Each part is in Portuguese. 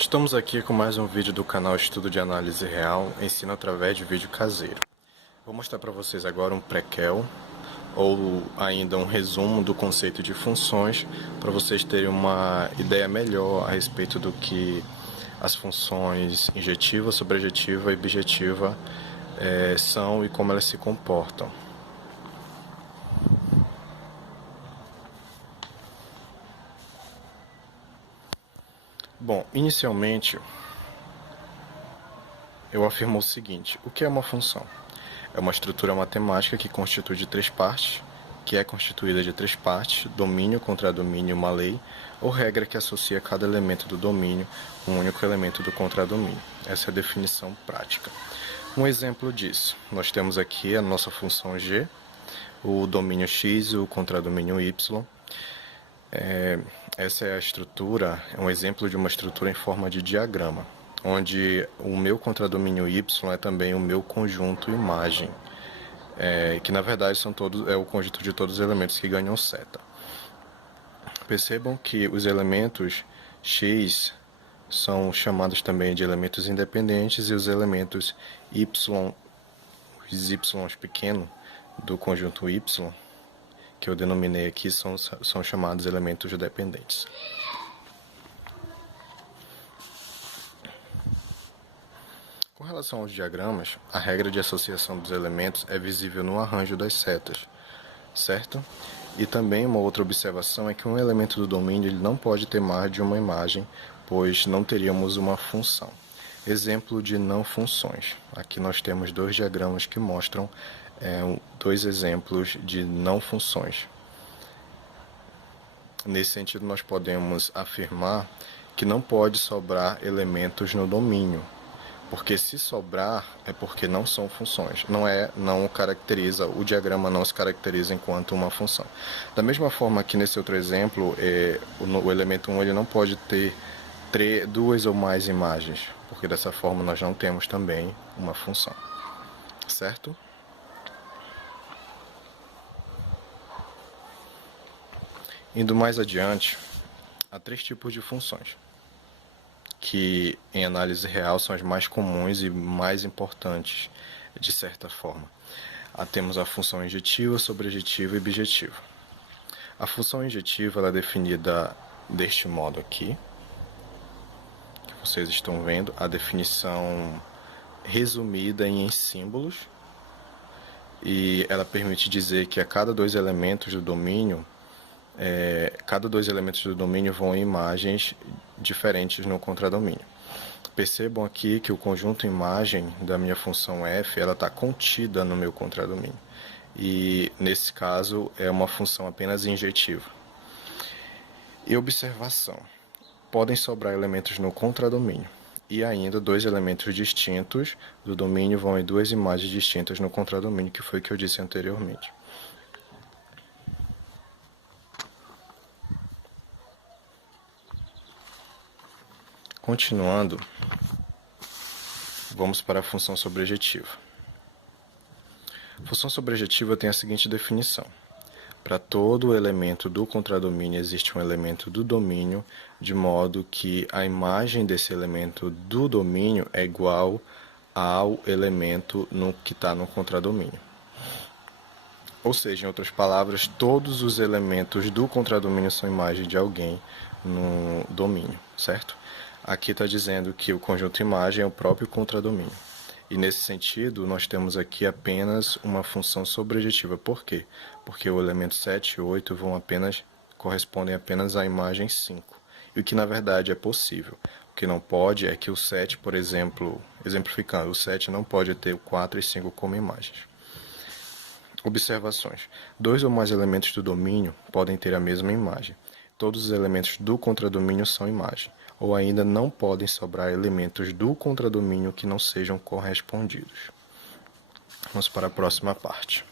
Estamos aqui com mais um vídeo do canal Estudo de Análise Real, ensino através de vídeo caseiro. Vou mostrar para vocês agora um prequel, ou ainda um resumo do conceito de funções, para vocês terem uma ideia melhor a respeito do que as funções injetiva, sobrejetiva e bijetiva são e como elas se comportam. Bom, inicialmente eu afirmo o seguinte: o que é uma função? É uma estrutura matemática que constitui de três partes, que é constituída de três partes: domínio, contradomínio e uma lei, ou regra que associa cada elemento do domínio a um único elemento do contradomínio. Essa é a definição prática. Um exemplo disso, nós temos aqui a nossa função g, o domínio x e o contradomínio y. Essa é a estrutura, é um exemplo de uma estrutura em forma de diagrama, onde o meu contradomínio y é também o meu conjunto imagem, que na verdade é o conjunto de todos os elementos que ganham seta. Percebam que os elementos x são chamados também de elementos independentes e os elementos y, os y pequeno do conjunto y, que eu denominei aqui, são chamados elementos dependentes. Com relação aos diagramas, a regra de associação dos elementos é visível no arranjo das setas, certo? E também uma outra observação é que um elemento do domínio ele não pode ter mais de uma imagem, pois não teríamos uma função. Exemplo de não funções. Aqui nós temos dois diagramas que mostram dois exemplos de não funções. Nesse sentido, nós podemos afirmar que não pode sobrar elementos no domínio, porque se sobrar é porque não são funções, não caracteriza, o diagrama não se caracteriza enquanto uma função. Da mesma forma que nesse outro exemplo, o elemento 1 ele não pode ter duas ou mais imagens, porque dessa forma nós não temos também uma função, certo? Indo mais adiante, há três tipos de funções, que em análise real são as mais comuns e mais importantes, de certa forma. Temos a função injetiva, sobrejetiva e bijetiva. A função injetiva ela é definida deste modo aqui, que vocês estão vendo, a definição resumida em símbolos, e ela permite dizer que a cada dois elementos do domínio, vão em imagens diferentes no contradomínio. Percebam aqui que o conjunto imagem da minha função f ela está contida no meu contradomínio. E nesse caso é uma função apenas injetiva. E observação: podem sobrar elementos no contradomínio. E ainda dois elementos distintos do domínio vão em duas imagens distintas no contradomínio, que foi o que eu disse anteriormente. Continuando, vamos para a função sobrejetiva. A função sobrejetiva tem a seguinte definição: para todo elemento do contradomínio existe um elemento do domínio, de modo que a imagem desse elemento do domínio é igual ao elemento que está no contradomínio. Ou seja, em outras palavras, todos os elementos do contradomínio são imagem de alguém no domínio, certo? Aqui está dizendo que o conjunto imagem é o próprio contradomínio. E nesse sentido, nós temos aqui apenas uma função sobrejetiva. Por quê? Porque o elemento 7 e 8 correspondem apenas à imagem 5. E o que na verdade é possível. O que não pode é que o 7, por exemplo, exemplificando, o 7 não pode ter o 4 e 5 como imagens. Observações: dois ou mais elementos do domínio podem ter a mesma imagem. Todos os elementos do contradomínio são imagem, ou ainda não podem sobrar elementos do contradomínio que não sejam correspondidos. Vamos para a próxima parte.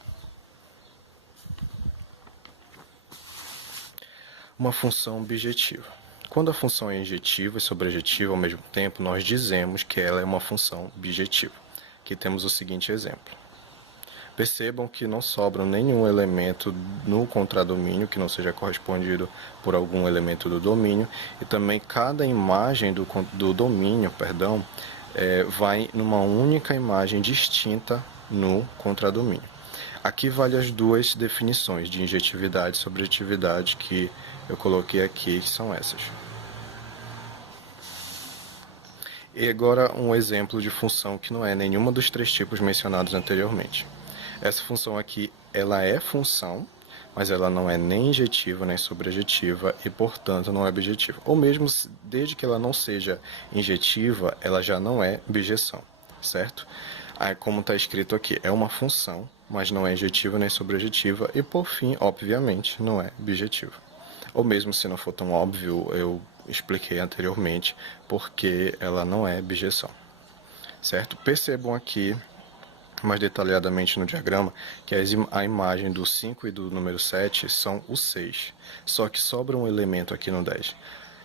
Uma função bijetiva. Quando a função é injetiva e sobrejetiva ao mesmo tempo, nós dizemos que ela é uma função bijetiva. Aqui temos o seguinte exemplo. Percebam que não sobra nenhum elemento no contradomínio que não seja correspondido por algum elemento do domínio, e também cada imagem do domínio, vai numa única imagem distinta no contradomínio. Aqui vale as duas definições de injetividade e sobrejetividade que eu coloquei aqui, que são essas. E agora um exemplo de função que não é nenhuma dos três tipos mencionados anteriormente. Essa função aqui, ela é função, mas ela não é nem injetiva nem sobrejetiva e, portanto, não é bijetiva. Ou mesmo, desde que ela não seja injetiva, ela já não é bijeção, certo? Aí, como está escrito aqui, é uma função, mas não é injetiva nem sobrejetiva e, por fim, obviamente, não é bijetiva. Ou mesmo se não for tão óbvio, eu expliquei anteriormente porque ela não é bijeção, certo? Percebam aqui mais detalhadamente no diagrama que a imagem do 5 e do número 7 são o 6, só que sobra um elemento aqui no 10.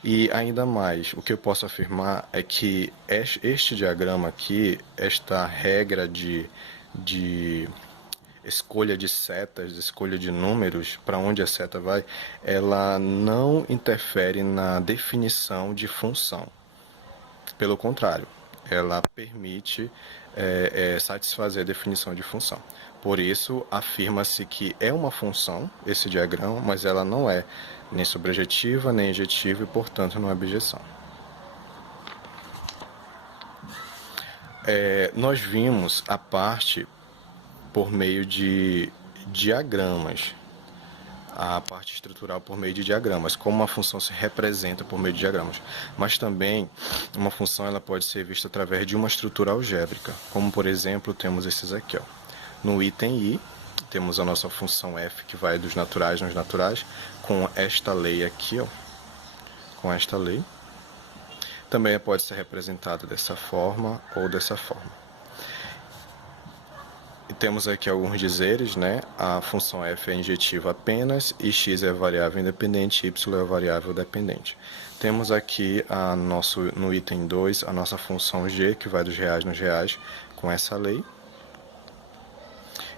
E ainda mais, o que eu posso afirmar é que este diagrama aqui, esta regra de escolha de setas, escolha de números, para onde a seta vai, ela não interfere na definição de função. Pelo contrário, ela permite satisfazer a definição de função. Por isso, afirma-se que é uma função, esse diagrama, mas ela não é nem sobrejetiva, nem injetiva e, portanto, não é bijeção. Nós vimos a parte por meio de diagramas, a parte estrutural por meio de diagramas, como uma função se representa por meio de diagramas. Mas também uma função ela pode ser vista através de uma estrutura algébrica, como por exemplo temos esses aqui. Ó. No item I, temos a nossa função f que vai dos naturais nos naturais, com esta lei aqui, ó, com esta lei. Também pode ser representada dessa forma ou dessa forma. E temos aqui alguns dizeres, né? A função f é injetiva apenas e x é a variável independente, y é a variável dependente. Temos aqui no item 2 a nossa função g, que vai dos reais nos reais, com essa lei.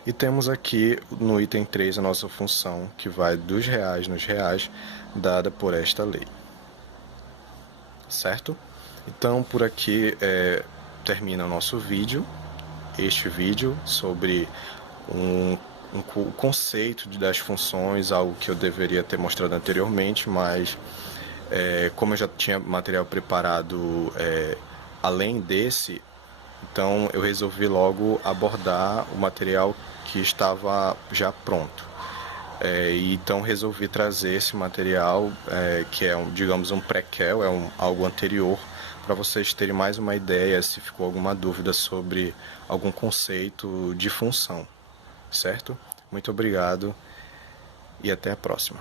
E temos aqui no item 3 a nossa função, que vai dos reais nos reais, dada por esta lei. Certo? Então, por aqui termina o nosso vídeo. Este vídeo sobre o conceito das funções, algo que eu deveria ter mostrado anteriormente, mas como eu já tinha material preparado além desse, então eu resolvi logo abordar o material que estava já pronto. Então resolvi trazer esse material que é, digamos, um prequel, algo anterior, para vocês terem mais uma ideia se ficou alguma dúvida sobre algum conceito de função, certo? Muito obrigado e até a próxima.